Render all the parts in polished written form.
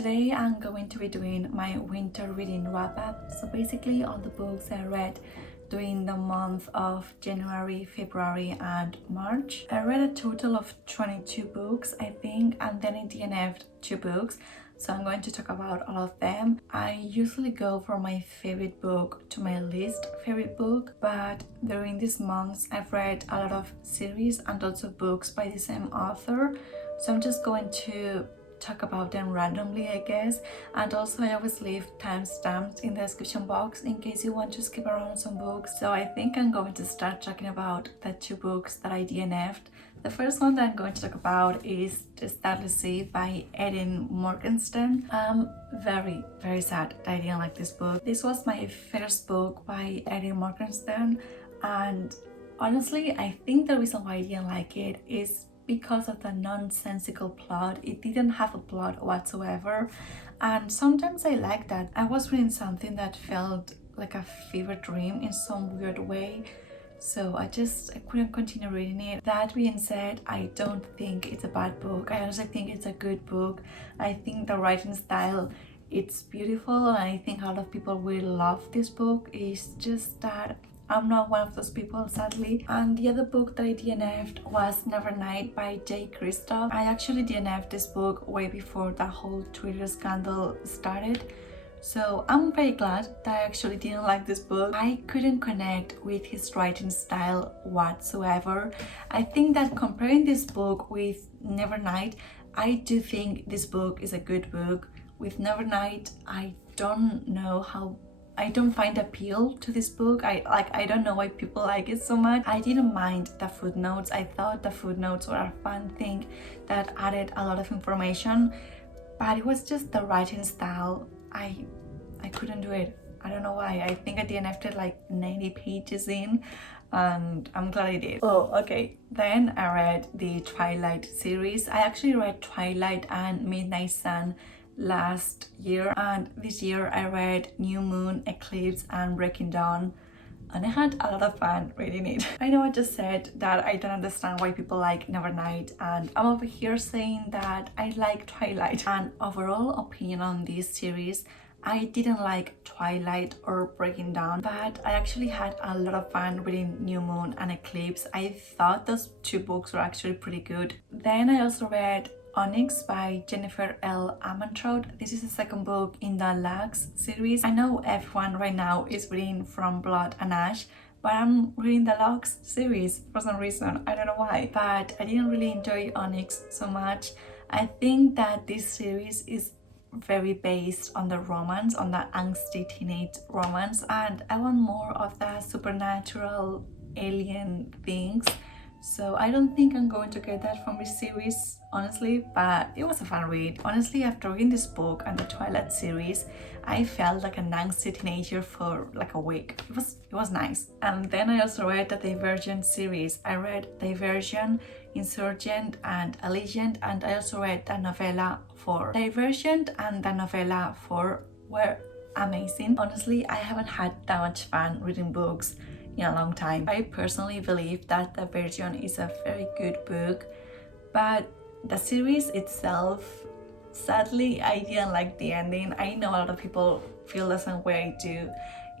today I'm going to be doing my winter reading wrap-up. So basically all the books I read during the month of January, February and March. I read a total of 22 books I think, and then I DNF'd 2 books. So I'm going to talk about all of them. I usually go from my favorite book to my least favorite book, but during these months I've read a lot of series and also books by the same author. So I'm just going to talk about them randomly, I guess. And also I always leave timestamps in the description box in case you want to skip around some books. So I think I'm going to start talking about the 2 books that I DNF'd. The first one that I'm going to talk about is The Starless by Erin Morgenstern. I'm very sad that I didn't like this book. This was my first book by Erin Morgenstern, and honestly I think the reason why I didn't like it is because of the nonsensical plot. It didn't have a plot whatsoever, and sometimes I like that. I was reading something that felt like a fever dream in some weird way, so I couldn't continue reading it. That being said, I don't think it's a bad book. I honestly think it's a good book. I think the writing style, it's beautiful, and I think a lot of people will love this book. It's just that I'm not one of those people, sadly. And the other book that I DNF'd was Nevernight by Kristoff. I actually DNF'd this book way before that whole Twitter scandal started. So I'm very glad that I actually didn't like this book. I couldn't connect with his writing style whatsoever. I think that comparing this book with Nevernight, I do think this book is a good book. With Nevernight, I don't find appeal to this book. I don't know why people like it so much. I didn't mind the footnotes. I thought the footnotes were a fun thing that added a lot of information, but it was just the writing style. I couldn't do it. I don't know why. I think I DNF'd it like 90 pages in, and I'm glad I did. Oh, okay. Then I read the Twilight series. I actually read Twilight and Midnight Sun last year, and this year I read New Moon, Eclipse and Breaking Dawn, and I had a lot of fun reading it. I know I just said that I don't understand why people like Nevernight, and I'm over here saying that I like Twilight. And overall opinion on this series, I didn't like Twilight or Breaking Dawn, but I actually had a lot of fun reading New Moon and Eclipse. I thought those 2 books were actually pretty good. Then I also read Onyx by Jennifer L. Armentrout. This is the second book in the Lux series. I know everyone right now is reading From Blood and Ash, but I'm reading the Lux series for some reason. I don't know why, but I didn't really enjoy Onyx so much. I think that this series is very based on the romance, on the angsty teenage romance, and I want more of the supernatural alien things. So I don't think I'm going to get that from this series, honestly, but it was a fun read. Honestly, after reading this book and the Twilight series, I felt like an angsty teenager for like a week. It was nice. And then I also read the Divergent series. I read Divergent, Insurgent and Allegiant, and I also read the novella 4. Divergent and the novella 4 were amazing. Honestly, I haven't had that much fun reading books in a long time. I personally believe that Divergent is a very good book, but the series itself, sadly, I didn't like the ending. I know a lot of people feel the same way I do.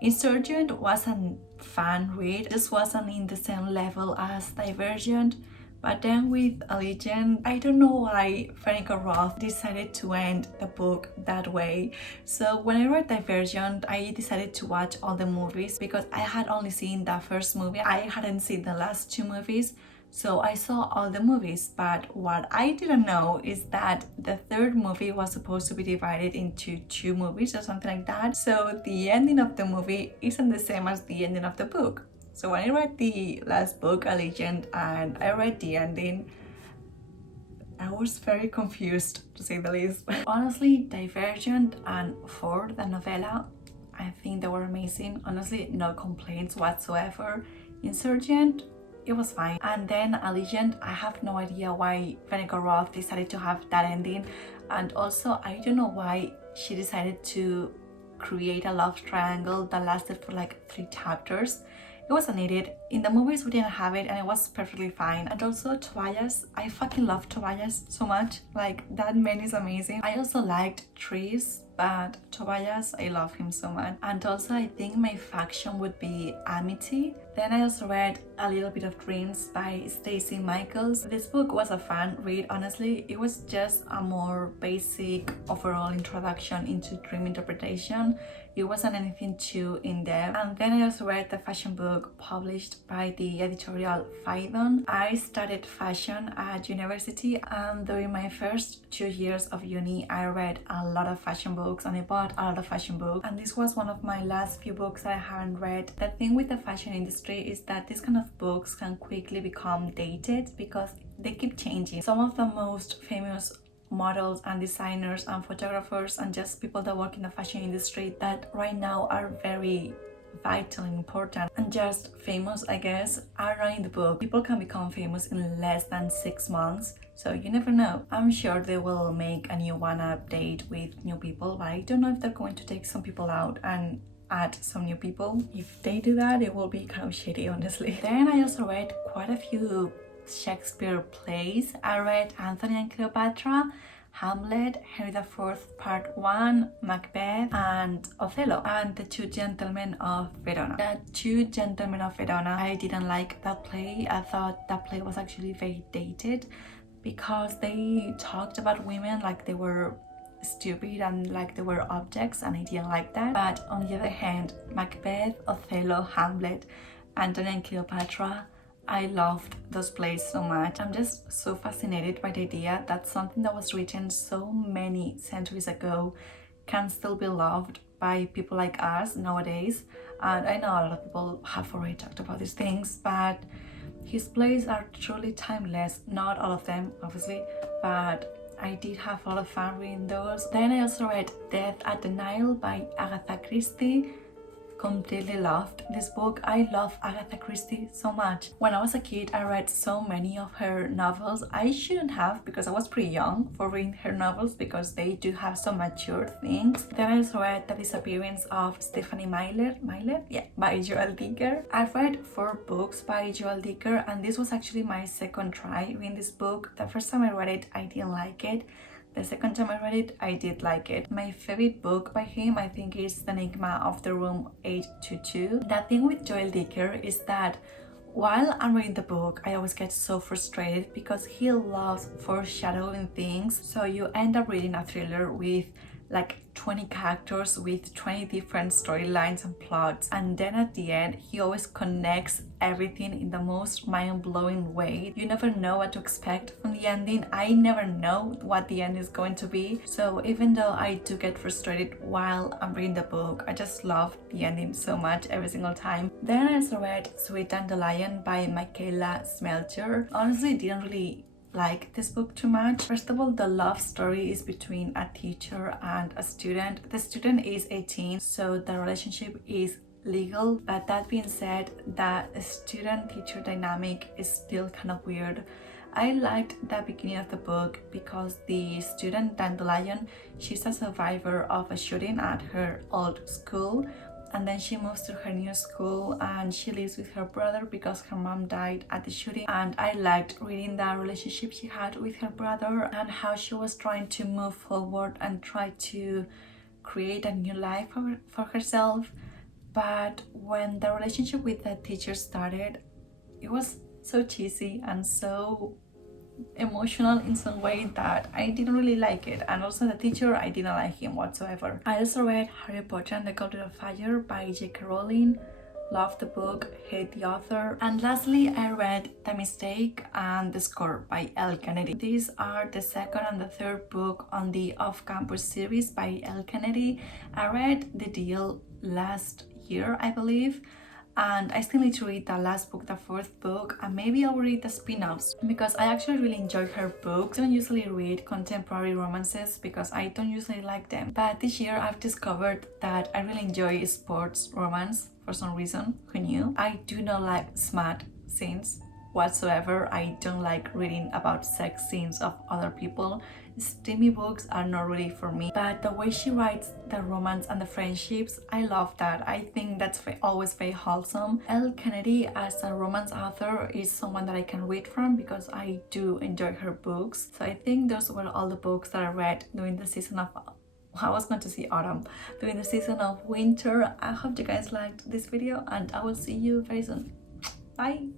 Insurgent was a fun read, just wasn't in the same level as Divergent. But then with Allegiant, I don't know why Veronica Roth decided to end the book that way. So when I read Divergent, I decided to watch all the movies because I had only seen the first movie. I hadn't seen the last 2 movies. So I saw all the movies, but what I didn't know is that the 3rd movie was supposed to be divided into 2 movies or something like that. So the ending of the movie isn't the same as the ending of the book. So when I read the last book, Allegiant, and I read the ending, I was very confused, to say the least. Honestly, Divergent and 4, the novella, I think they were amazing. Honestly, no complaints whatsoever. Insurgent, it was fine. And then Allegiant, I have no idea why Veronica Roth decided to have that ending. And also, I don't know why she decided to create a love triangle that lasted for like 3 chapters. It wasn't needed. In the movies we didn't have it and it was perfectly fine. And also toallas, I fucking love toallas so much. Like that man is amazing. I also liked trees, but toallas, I love him so much. And also I think my faction would be amity. Then I also read A Little Bit of Dreams by Stacey Michaels. This book was a fun read, honestly. It was just a more basic overall introduction into dream interpretation. It wasn't anything too in-depth. And then I also read the fashion book published by the editorial Phaidon. I studied fashion at university, and during my first 2 years of uni I read a lot of fashion books and I bought a lot of fashion books, and this was one of my last few books that I haven't read. The thing with the fashion industry is that these kind of books can quickly become dated because they keep changing. Some of the most famous models and designers and photographers and just people that work in the fashion industry that right now are very vital and important and just famous, I guess, are not in the book. People can become famous in less than 6 months, so you never know. I'm sure they will make a new one update with new people, but I don't know if they're going to take some people out and add some new people. If they do that, it will be kind of shitty, honestly. Then I also read quite a few Shakespeare plays. I read Antony and Cleopatra, Hamlet, Henry IV Part 1, Macbeth, and Othello, and The Two Gentlemen of Verona. The Two Gentlemen of Verona, I didn't like that play. I thought that play was actually very dated because they talked about women like they were stupid and like they were objects, and I didn't like that. But on the other hand, Macbeth, Othello, Hamlet, Antony and Cleopatra, I loved those plays so much. I'm just so fascinated by the idea that something that was written so many centuries ago can still be loved by people like us nowadays. And I know a lot of people have already talked about these things, but his plays are truly timeless. Not all of them, obviously, but I did have a lot of fun reading those. Then I also read Death at the Nile by Agatha Christie. Completely loved this book. I love Agatha Christie so much. When I was a kid, I read so many of her novels. I shouldn't have because I was pretty young for reading her novels because they do have some mature things. Then I also read The Disappearance of Stephenie Meyer, by Joël Dicker. I've read 4 books by Joël Dicker, and this was actually my second try reading this book. The first time I read it, I didn't like it. The second time I read it, I did like it. My favorite book by him, I think, is The Enigma of the Room 822. The thing with Joël Dicker is that while I'm reading the book, I always get so frustrated because he loves foreshadowing things. So you end up reading a thriller with like 20 characters with 20 different storylines and plots, and then at the end he always connects everything in the most mind-blowing way. You never know what to expect from the ending. I never know what the end is going to be, so even though I do get frustrated while I'm reading the book, I just love the ending so much every single time. Then I also read Sweet Dandelion by Micalea Smeltzer. Honestly, didn't really like this book too much. First of all, the love story is between a teacher and a student. The student is 18, so the relationship is legal, but that being said, the student-teacher dynamic is still kind of weird. I liked the beginning of the book because the student Dandelion, she's a survivor of a shooting at her old school, and then she moves to her new school and she lives with her brother because her mom died at the shooting. And I liked reading the relationship she had with her brother and how she was trying to move forward and try to create a new life for herself. But when the relationship with the teacher started, it was so cheesy and so emotional in some way that I didn't really like it. And also the teacher, I didn't like him whatsoever. I also read Harry Potter and the Goblet of Fire by j.k.rowling. Loved the book, hate the author. And lastly, I read The Mistake and The Score by Elle Kennedy. These are the second and the third book on the Off-Campus series by Elle Kennedy. I read The Deal last year, I believe, and I still need to read the last book, the fourth book, and maybe I'll read the spin-offs because I actually really enjoy her books. I don't usually read contemporary romances because I don't usually like them, but this year I've discovered that I really enjoy sports romance for some reason. Who knew? I do not like smut scenes whatsoever. I don't like reading about sex scenes of other people. Steamy books are not really for me, but the way she writes the romance and the friendships, I love that. I think that's always very wholesome. Elle Kennedy as a romance author is someone that I can read from because I do enjoy her books. So I think those were all the books that I read during the season of, I was going to say autumn, during the season of winter. I hope you guys liked this video and I will see you very soon. Bye!